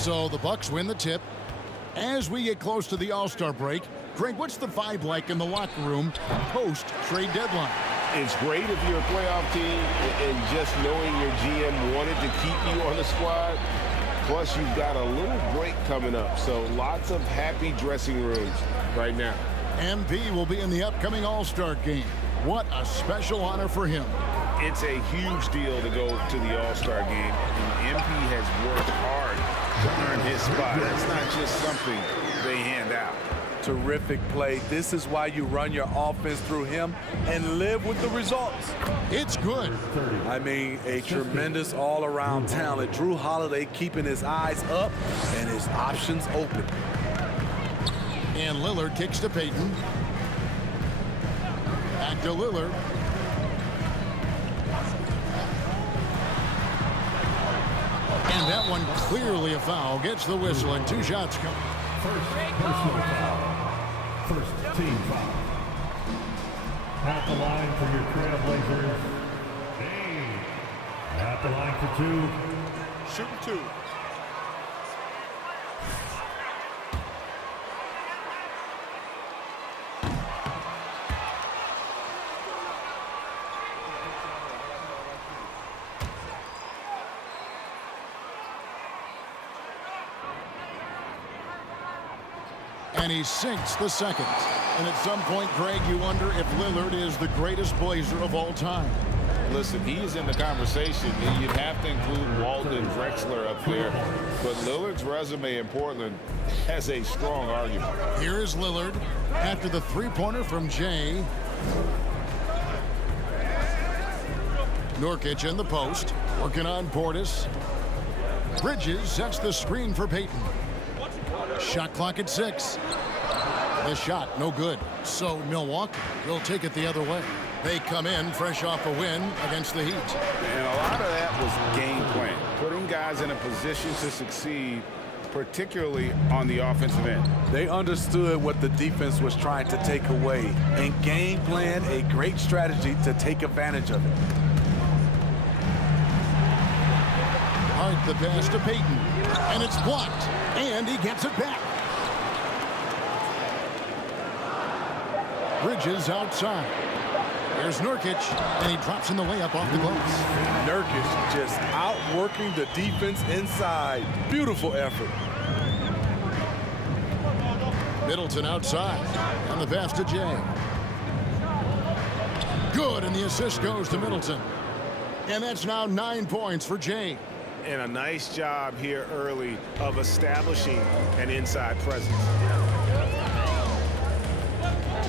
So the Bucks win the tip. As we get close to the All-Star break, Greg, what's the vibe like in the locker room post-trade deadline? It's great if you're a playoff team and just knowing your GM wanted to keep you on the squad. Plus, you've got a little break coming up, so lots of happy dressing rooms right now. MP will be in the upcoming All-Star game. What a special honor for him. It's a huge deal to go to the All-Star game, and MP has worked hard to earn his spot. That's not just something they hand out. Terrific play. This is why you run your offense through him and live with the results. It's good. I mean, a tremendous all-around talent. Jrue Holiday keeping his eyes up and his options open. And Lillard kicks to Payton. Back to Lillard. And that one clearly a foul. Gets the whistle and 2 shots come. First personal foul. First team foul. At the line for your Trailblazers. Dame. At the line for 2. Shooting 2. And he sinks the second. And at some point, Greg, you wonder if Lillard is the greatest Blazer of all time. Listen, he is in the conversation. You'd have to include Walton and Drexler up there. But Lillard's resume in Portland has a strong argument. Here is Lillard after the three-pointer from Jay. Nurkic in the post, working on Portis. Bridges sets the screen for Payton. Shot clock at 6. The shot, no good. So Milwaukee will take it the other way. They come in fresh off a win against the Heat. And a lot of that was game plan, putting guys in a position to succeed, particularly on the offensive end. They understood what the defense was trying to take away and game plan a great strategy to take advantage of it. Hart the pass to Payton, and it's blocked, and he gets it back. Bridges outside. There's Nurkic, and he drops in the layup off the glass. Nurkic just outworking the defense inside. Beautiful effort. Middleton outside, and the pass to Jay. Good, and the assist goes to Middleton. And that's now 9 points for Jay. And a nice job here early of establishing an inside presence.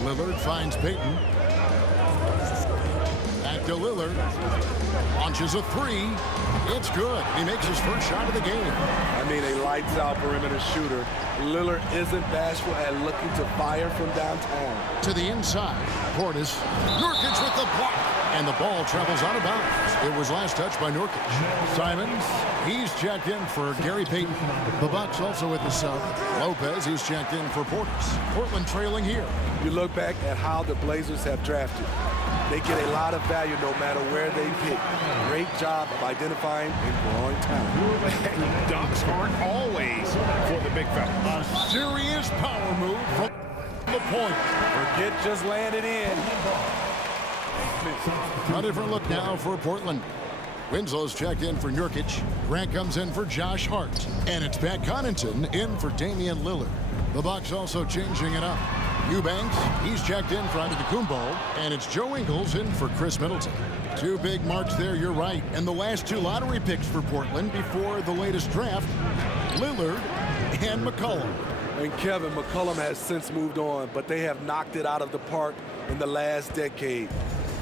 Lillard finds Payton. Back to Lillard. Launches a 3. It's good. He makes his first shot of the game. I mean, a lights-out perimeter shooter. Lillard isn't bashful at looking to fire from downtown. To the inside. Portis. Nurkic with the block. And the ball travels out of bounds. It was last touched by Nurkic. Simons, he's checked in for Gary Payton. The Bucks also with the sub. Lopez, he's checked in for Portis. Portland trailing here. You look back at how the Blazers have drafted. They get a lot of value no matter where they pick. Great job of identifying and growing talent. Dunks aren't always for the big fella. A serious power move from the point. Forget just landed in. A different look now for Portland. Winslow's checked in for Nurkic. Grant comes in for Josh Hart. And it's Pat Connaughton in for Damian Lillard. The Bucks also changing it up. Eubanks, he's checked in for Antetokounmpo. And it's Joe Ingles in for Chris Middleton. 2 big marks there, you're right. And the last 2 lottery picks for Portland before the latest draft, Lillard and McCollum. And Kevin, McCollum has since moved on, but they have knocked it out of the park in the last decade.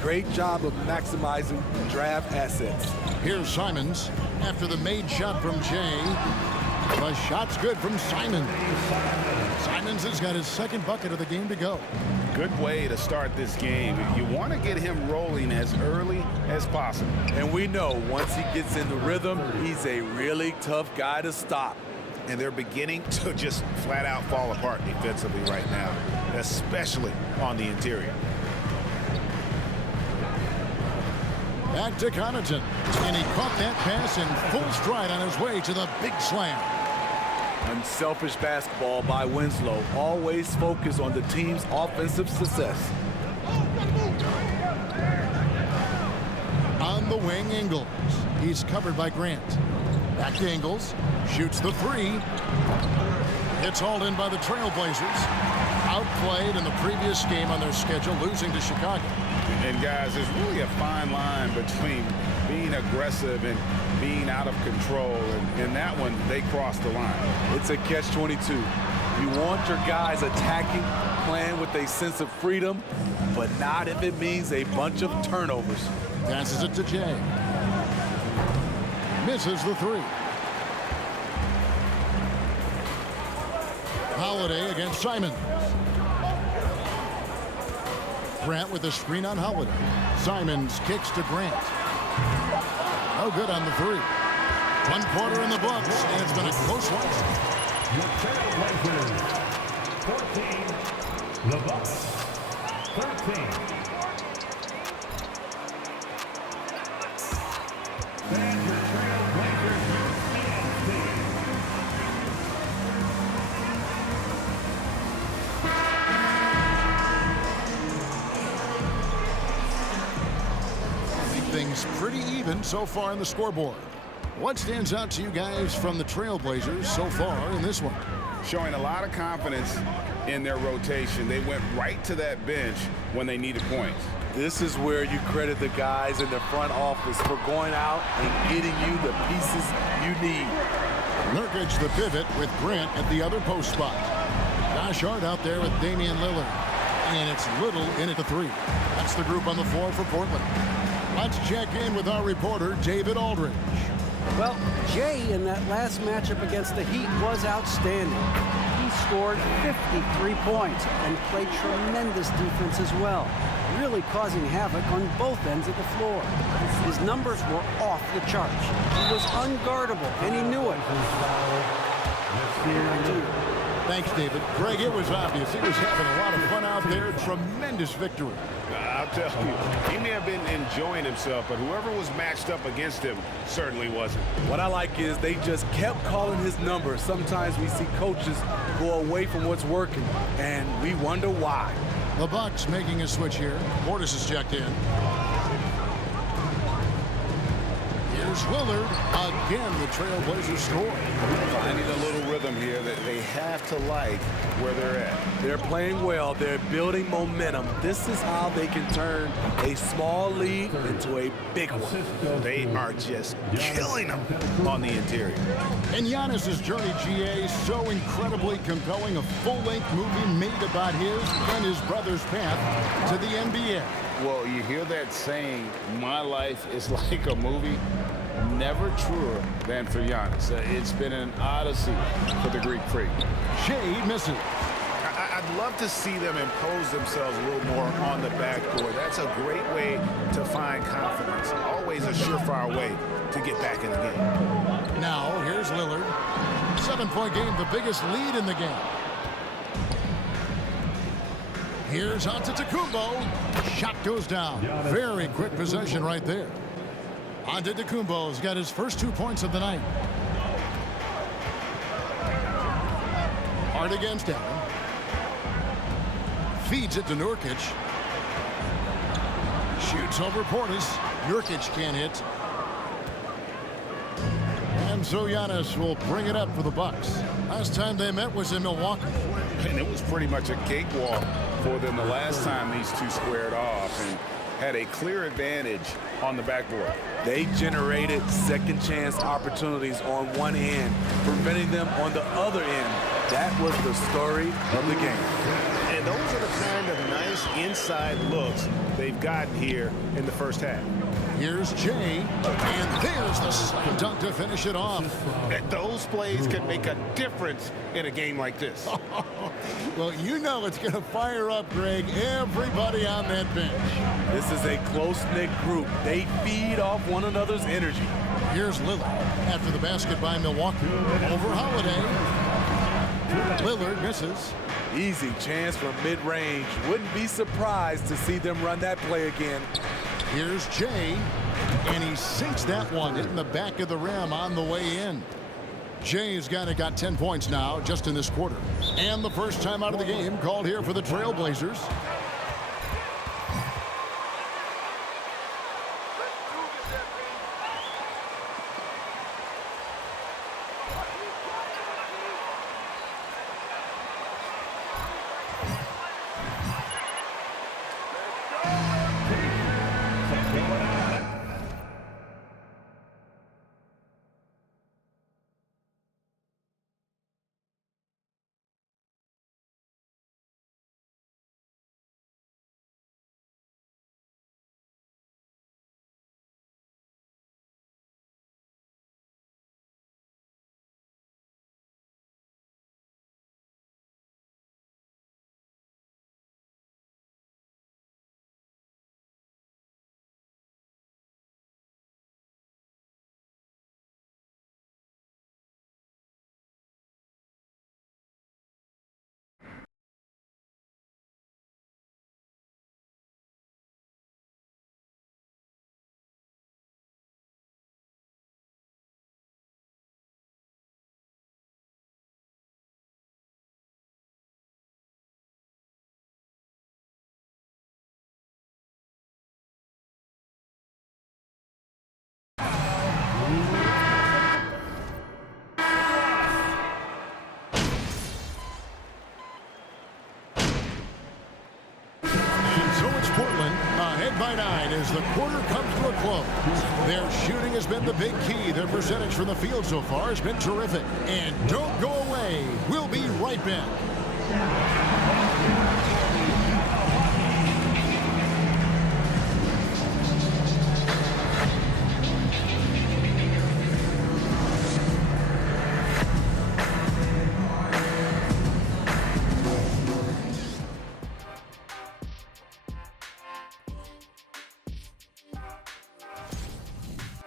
Great job of maximizing draft assets. Here's Simons after the made shot from Jay. The shot's good from Simons. Simons has got his second bucket of the game to go. Good way to start this game. You want to get him rolling as early as possible. And we know once he gets in the rhythm, he's a really tough guy to stop. And they're beginning to just flat out fall apart defensively right now, especially on the interior. Back to Connaughton, and he caught that pass in full stride on his way to the big slam. Unselfish basketball by Winslow. Always focus on the team's offensive success. On the wing, Ingles. He's covered by Grant. Back to Ingles. Shoots the three. It's hauled in by the Trailblazers. Outplayed in the previous game on their schedule, losing to Chicago. And guys, there's really a fine line between being aggressive and being out of control. And in that one, they crossed the line. It's a catch-22. You want your guys attacking, playing with a sense of freedom, but not if it means a bunch of turnovers. Passes it to Jay. Misses the three. Holiday against Simon. Grant with a screen on Holiday. Simons kicks to Grant. No good on the three. 1 quarter in the books, and it's been a close one. Your Trailblazers, 14. The Bucks, 13. And your Trailblazers UCF team. Things pretty even so far in the scoreboard. What stands out to you guys from the Trailblazers so far in this one? Showing a lot of confidence in their rotation. They went right to that bench when they needed points. This is where you credit the guys in the front office for going out and getting you the pieces you need. Nurkic the pivot with Grant at the other post spot. Josh Hart out there with Damian Lillard. And it's Little in at the three. That's the group on the floor for Portland. Let's check in with our reporter, David Aldridge. Well, Jay in that last matchup against the Heat was outstanding. He scored 53 points and played tremendous defense as well, really causing havoc on both ends of the floor. His numbers were off the charts. He was unguardable, and he knew it. Thanks, David. Greg, it was obvious. He was having a lot of fun out there. Tremendous victory. I'll tell you, he may have been enjoying himself, but whoever was matched up against him certainly wasn't. What I like is they just kept calling his number. Sometimes we see coaches go away from what's working, and we wonder why. The Bucks making a switch here. Portis is checked in. Here's Lillard. Again, the Trailblazers score. Finding a little rhythm here that they have to like where they're at. They're playing well. They're building momentum. This is how they can turn a small lead into a big one. They are just killing them on the interior. And Giannis's journey, GA, so incredibly compelling. A full-length movie made about his and his brother's path to the NBA. Well, you hear that saying, my life is like a movie. Never truer than for Giannis. It's been an odyssey for the Greek Freak. Shea misses. I'd love to see them impose themselves a little more on the backboard. That's a great way to find confidence. Always a surefire way to get back in the game. Now, here's Lillard. 7-point game, the biggest lead in the game. Here's Antetokounmpo. Shot goes down. Very quick possession right there. Antetokounmpo's got his first 2 points of the night. Hard against Allen. Feeds it to Nurkic. Shoots over Portis. Nurkic can't hit. And so Giannis will bring it up for the Bucks. Last time they met was in Milwaukee. And it was pretty much a cakewalk for them the last time these two squared off and had a clear advantage on the backboard. They generated second chance opportunities on one end, preventing them on the other end. That was the story of the game. And those are the kind of nice inside looks they've gotten here in the first half. Here's Jay, and there's the slam dunk to finish it off. And those plays can make a difference in a game like this. Well, you know it's going to fire up, Greg, everybody on that bench. This is a close-knit group. They feed off one another's energy. Here's Lillard after the basket by Milwaukee. Over Holiday. Lillard misses. Easy chance from mid-range. Wouldn't be surprised to see them run that play again. Here's Jay, and he sinks that one, hitting the back of the rim on the way in. Jay's got 10 points now just in this quarter. And the first time out of the game called here for the Trailblazers. Portland ahead by 9 as the quarter comes to a close. Their shooting has been the big key. Their percentage from the field so far has been terrific. And don't go away. We'll be right back.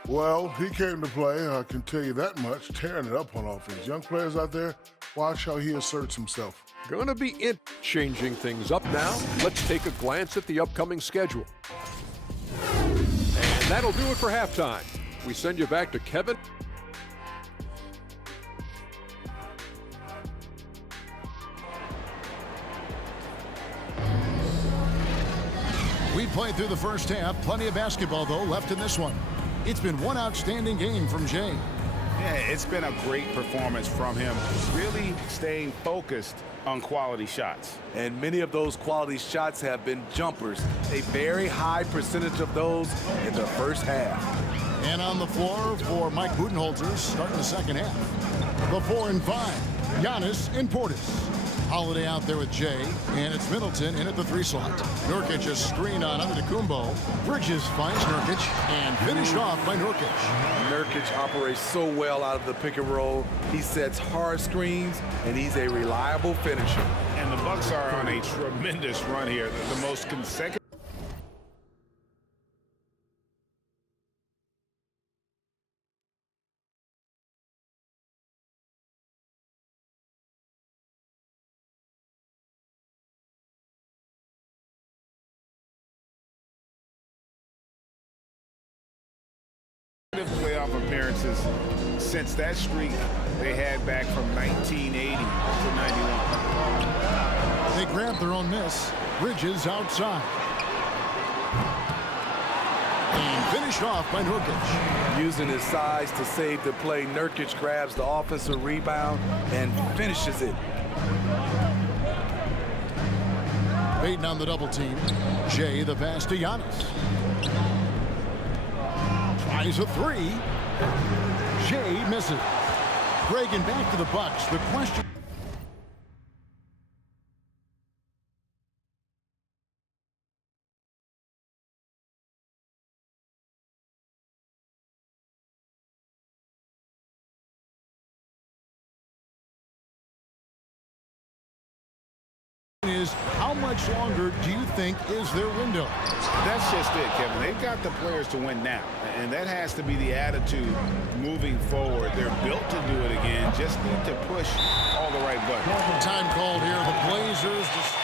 Well, he came to play, I can tell you that much, tearing it up on offense. Young players out there, watch how he asserts himself. Going to be changing things up now. Let's take a glance at the upcoming schedule. And that'll do it for halftime. We send you back to Kevin. We played through the first half. Plenty of basketball, though, left in this one. It's been one outstanding game from Jay. Yeah, it's been a great performance from him. Really staying focused on quality shots. And many of those quality shots have been jumpers. A very high percentage of those in the first half. And on the floor for Mike Budenholzer starting the second half. The 4 and 5, Giannis and Portis. Holiday out there with Jay, and it's Middleton in at the 3 slot. Nurkic is screened on Antetokounmpo. Bridges finds Nurkic and finished off by Nurkic. Nurkic operates so well out of the pick and roll. He sets hard screens, and he's a reliable finisher. And the Bucks are on a tremendous run here. The most consecutive. Playoff appearances since that streak they had back from 1980 to 91. They grabbed their own miss. Bridges outside. And finished off by Nurkic. Using his size to save the play, Nurkic grabs the offensive rebound and finishes it. Baiting on the double team. Jay the pass to Giannis. Tries a 3. Jay misses. Reagan back to the Bucks. The question. Is how much longer do you think is their window? That's just it, Kevin. They've got the players to win now, and that has to be the attitude moving forward. They're built to do it again, just need to push all the right buttons. Time called here. The Blazers just...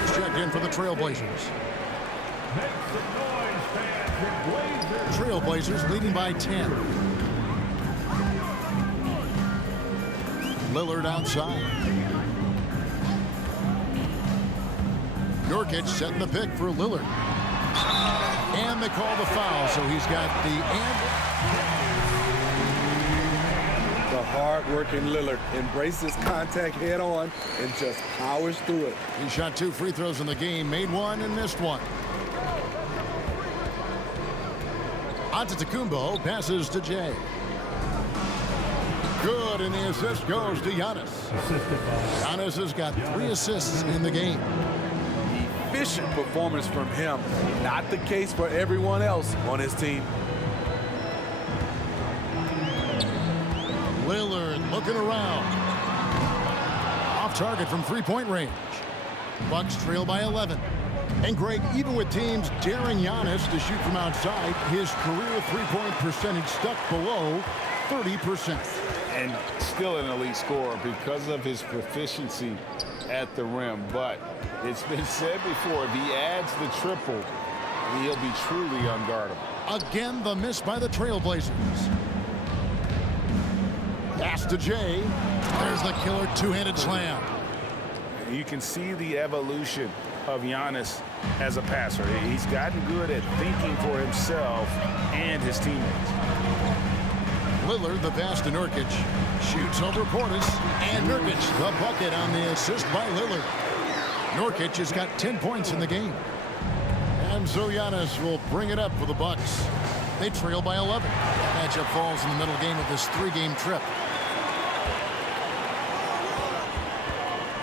He's checked in for the Trailblazers. Make some noise, fans. The Blazers. Trailblazers leading by 10. Lillard outside. Nurkic setting the pick for Lillard. And they call the foul, so he's got The hard-working Lillard embraces contact head-on and just powers through it. He shot 2 free throws in the game, made 1 and missed 1. Antetokounmpo passes to Jay. Good, and the assist goes to Giannis. Giannis has got 3 assists in the game. Efficient performance from him. Not the case for everyone else on his team. Lillard looking around. Off target from three-point range. Bucks trail by 11. And Greg, even with teams daring Giannis to shoot from outside, his career three-point percentage stuck below 30%. And still an elite scorer because of his proficiency at the rim. But it's been said before, if he adds the triple, he'll be truly unguardable. Again, the miss by the Trailblazers. Pass to Jay. There's the killer two-handed slam. You can see the evolution of Giannis as a passer. He's gotten good at thinking for himself and his teammates. Lillard, the pass to Nurkic. Shoots over Portis. And Nurkic, the bucket on the assist by Lillard. Nurkic has got 10 points in the game. And so Giannis will bring it up for the Bucks. They trail by 11. Matchup falls in the middle game of this 3-game trip.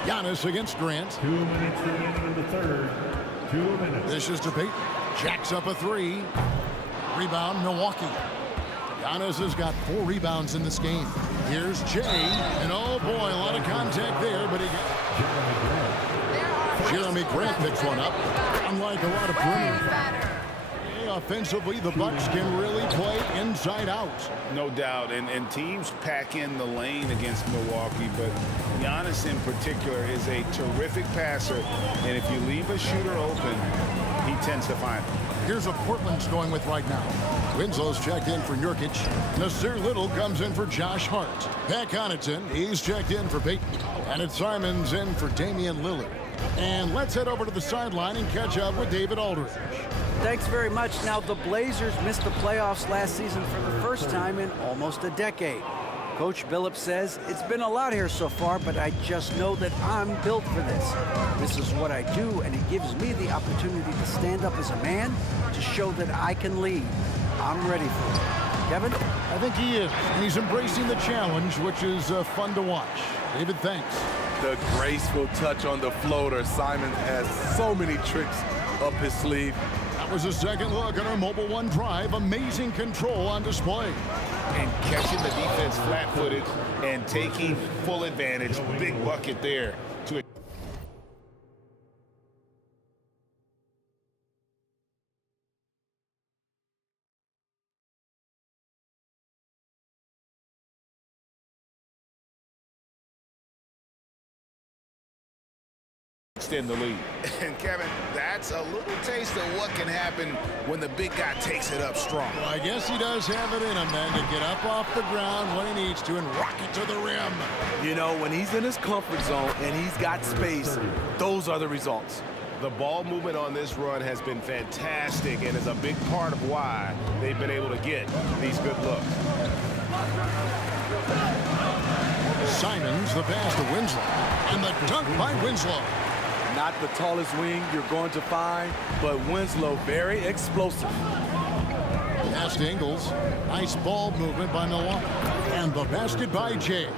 Giannis against Grant. 2 minutes remaining in the third. 2 minutes. This is to Payton. Jacks up a 3. Rebound, Milwaukee. Giannis has got 4 rebounds in this game. Here's Jay. And oh boy, a lot of contact there, but he got... Jeremy Grant picks one up. Unlike a lot of perimeter. Offensively, the Bucks can really play inside out. No doubt, and teams pack in the lane against Milwaukee, but Giannis in particular is a terrific passer, and if you leave a shooter open, he tends to find it. Here's what Portland's going with right now. Winslow's checked in for Nurkic. Nasir Little comes in for Josh Hart. Pat Connaughton, he's checked in for Payton. And it's Simons in for Damian Lillard. And let's head over to the sideline and catch up with David Aldridge. Thanks very much. Now, the Blazers missed the playoffs last season for the first time in almost a decade. Coach Billups says, it's been a lot here so far, but I just know that I'm built for this. This is what I do, and it gives me the opportunity to stand up as a man to show that I can lead. I'm ready for it. Kevin? I think he is, and he's embracing the challenge, which is fun to watch. David, thanks. The graceful touch on the floater. Simon has so many tricks up his sleeve. That was a second look at our Mobile One drive. Amazing control on display. And catching the defense flat-footed and taking full advantage. Big bucket there to extend the lead. And Kevin, that's a little taste of what can happen when the big guy takes it up strong. Well, I guess he does have it in him then to get up off the ground when he needs to and rock it to the rim. You know, when he's in his comfort zone and he's got space, those are the results. The ball movement on this run has been fantastic and is a big part of why they've been able to get these good looks. Simons, the pass to Winslow. And the dunk by Winslow. Not the tallest wing you're going to find, but Winslow very explosive. Pass to Ingles. Nice ball movement by Milwaukee. And the basket by Jay.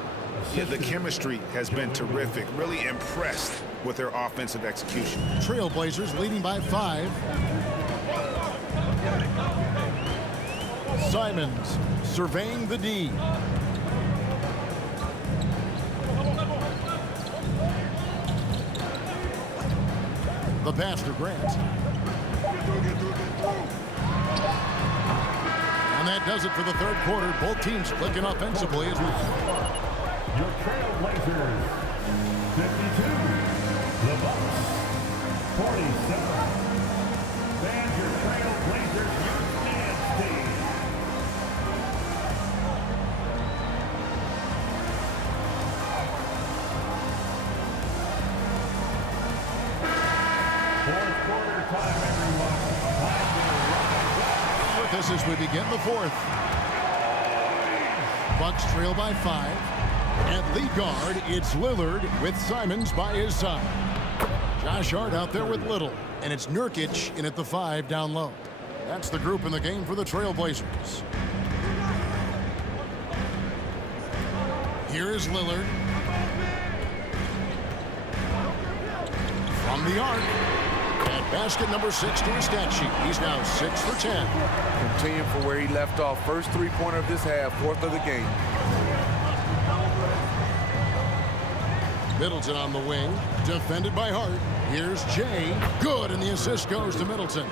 Yeah, the chemistry has been terrific. Really impressed with their offensive execution. Trailblazers leading by 5. Simons surveying the D. The pass to Grant. And that does it for the third quarter. Both teams clicking offensively as we... Your Trailblazers, 52. The Bucks. 47. And your Trailblazers youth dance team. Fourth quarter time, everyone. Time to With us as we begin the fourth. Bucks trail by 5. At lead guard, it's Lillard with Simons by his side. Josh Hart out there with Little. And it's Nurkic in at the 5 down low. That's the group in the game for the Trailblazers. Here is Lillard. From the arc. At basket number 6 to his stat sheet. He's now 6 for 10. Continuing from where he left off. First three-pointer of this half, fourth of the game. Middleton on the wing, defended by Hart. Here's Jay. Good, and the assist goes to Middleton.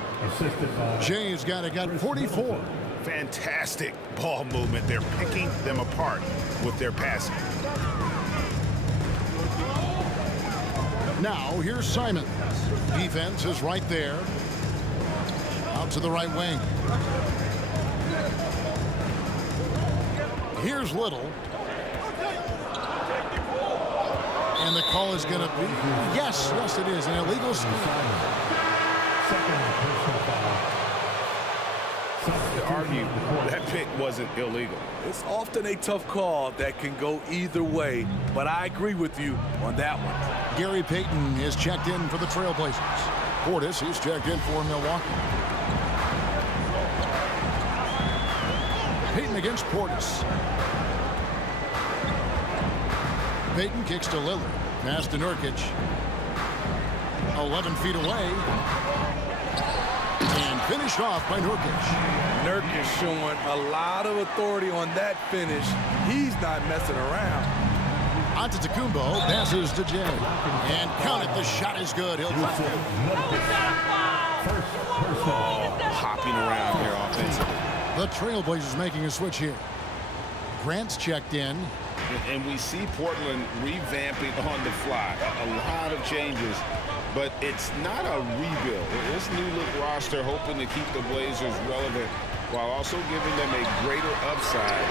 Jay's got 44. Fantastic ball movement. They're picking them apart with their passing. Now, here's Simons. Defense is right there. Out to the right wing. Here's Little. And the call is going to be, yes, it is, an illegal steal. To argue that pick wasn't illegal. It's often a tough call that can go either way, but I agree with you on that one. Gary Payton is checked in for the Trailblazers. Portis, he's checked in for Milwaukee. Payton against Portis. Payton kicks to Lillard. Pass to Nurkic. 11 feet away. And finished off by Nurkic. Nurkic showing a lot of authority on that finish. He's not messing around. Antetokounmpo passes to Jay. And count it, the shot is good. He'll drop it. Hopping around here offensively. The Trailblazers making a switch here. Grant's checked in. And we see Portland revamping on the fly. A lot of changes, but it's not a rebuild. This new look roster hoping to keep the Blazers relevant while also giving them a greater upside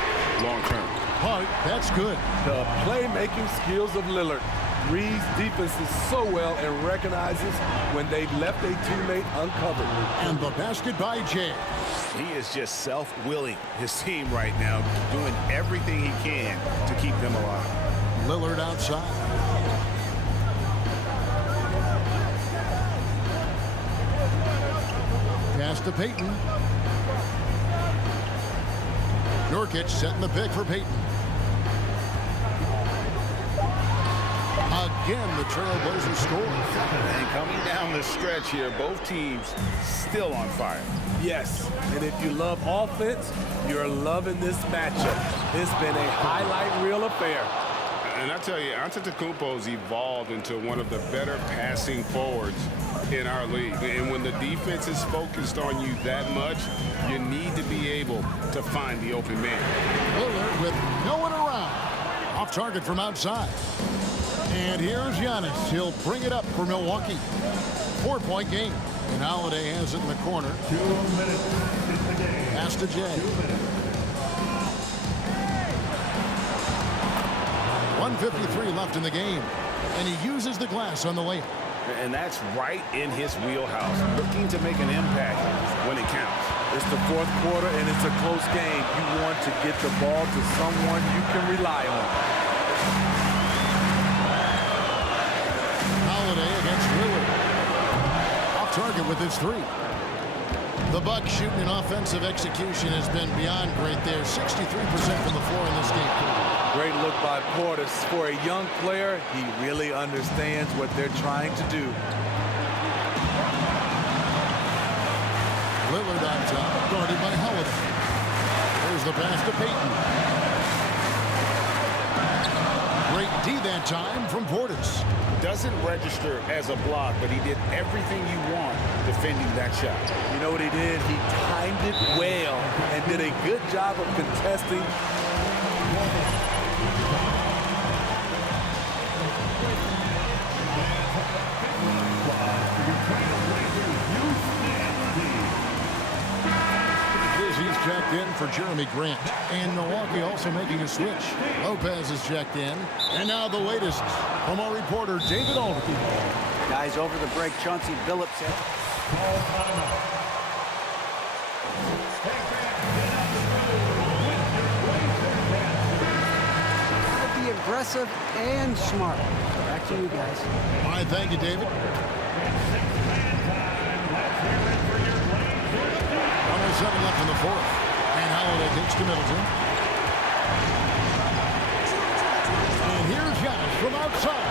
long term. Hart, that's good. The playmaking skills of Lillard reads defenses so well and recognizes when they've left a teammate uncovered. And the basket by Jay. He is just self-willing his team right now, doing everything he can to keep them alive. Lillard outside. Pass to Payton. Nurkic setting the pick for Payton. Again, the Trailblazers score. And coming down the stretch here, both teams still on fire. Yes, and if you love offense, you're loving this matchup. It's been a highlight reel affair. And I tell you, Antetokounmpo's evolved into one of the better passing forwards in our league. And when the defense is focused on you that much, you need to be able to find the open man. Lillard with no one around. Off target from outside. And here's Giannis. He'll bring it up for Milwaukee. 4-point game. And Holiday has it in the corner. 2 minutes in the game. Pass to Jay. 1:53 left in the game. And he uses the glass on the layup. And that's right in his wheelhouse, looking to make an impact when it counts. It's the fourth quarter, and it's a close game. You want to get the ball to someone you can rely on. Holiday against Lillard. Off target with his 3. The Bucks shooting in offensive execution has been beyond great there. 63% from the floor in this game. Great look by Portis. For a young player, he really understands what they're trying to do. Lillard on top, guarded by Holiday. There's the pass to Payton. Great D that time from Portis. Doesn't register as a block, but he did everything you want defending that shot. You know what he did? He timed it well and did a good job of contesting. for Jeremy Grant. And Milwaukee also making a switch. Lopez is checked in. And now the latest from our reporter, David Aldridge. Guys, over the break, Chauncey Billups said, be aggressive and smart. Back to you guys. All right, thank you, David. 107 left in the fourth. And Holiday takes to Middleton. And here's Giannis from outside.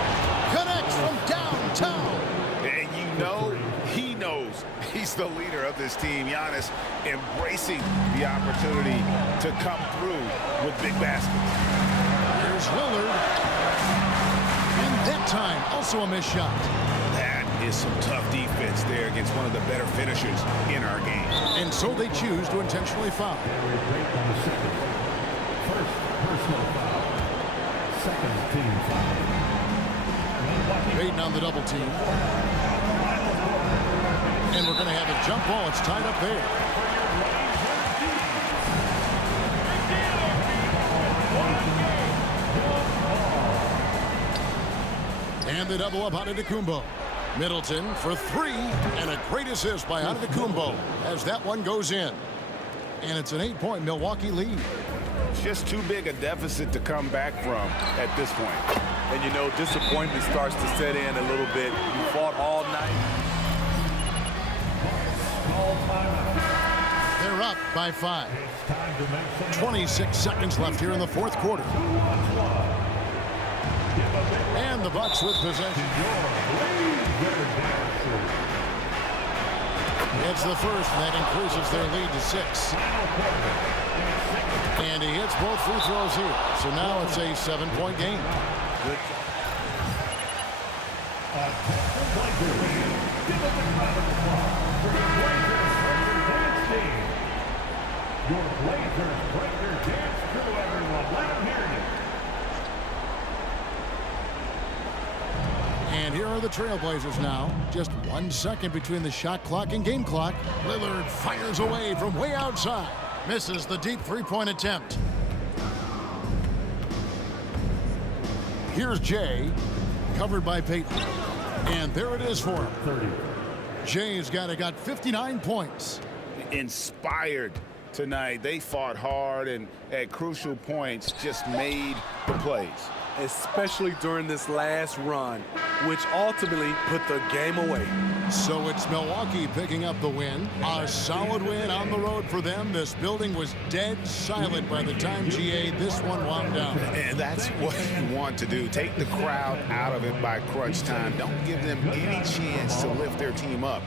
Connects from downtown. And you know, he knows he's the leader of this team. Giannis embracing the opportunity to come through with big baskets. Here's Lillard. And that time, also a missed shot. That is some tough defense there against one of the better finishers in our game. And so they choose to intentionally foul. First personal foul. Second team foul. Payton on the double team. And we're going to have a jump ball. It's tied up there. And the double up Antetokounmpo. Middleton for three, and a great assist by Antetokounmpo as that one goes in. And it's an 8-point Milwaukee lead. It's just too big a deficit to come back from at this point. And you know, disappointment starts to set in a little bit. You fought all night. They're up by 5. 26 seconds left here in the fourth quarter. And the Bucks with possession. It's the first, and that increases their lead to 6. And he hits both free throws here. So now it's a 7-point game. Good. Your Blazers Breaker Dance crew, everyone. Let them hear you. And here are the Trailblazers now. Just 1 second between the shot clock and game clock. Lillard fires away from way outside. Misses the deep three-point attempt. Here's Jay, covered by Payton. And there it is for him. 30. Jay's got 59 points. Inspired tonight. They fought hard and at crucial points just made the plays. Especially during this last run, which ultimately put the game away. So it's Milwaukee picking up the win. A solid win on the road for them. This building was dead silent by the time, GA, this one wound down. And that's what you want to do. Take the crowd out of it by crunch time. Don't give them any chance to lift their team up.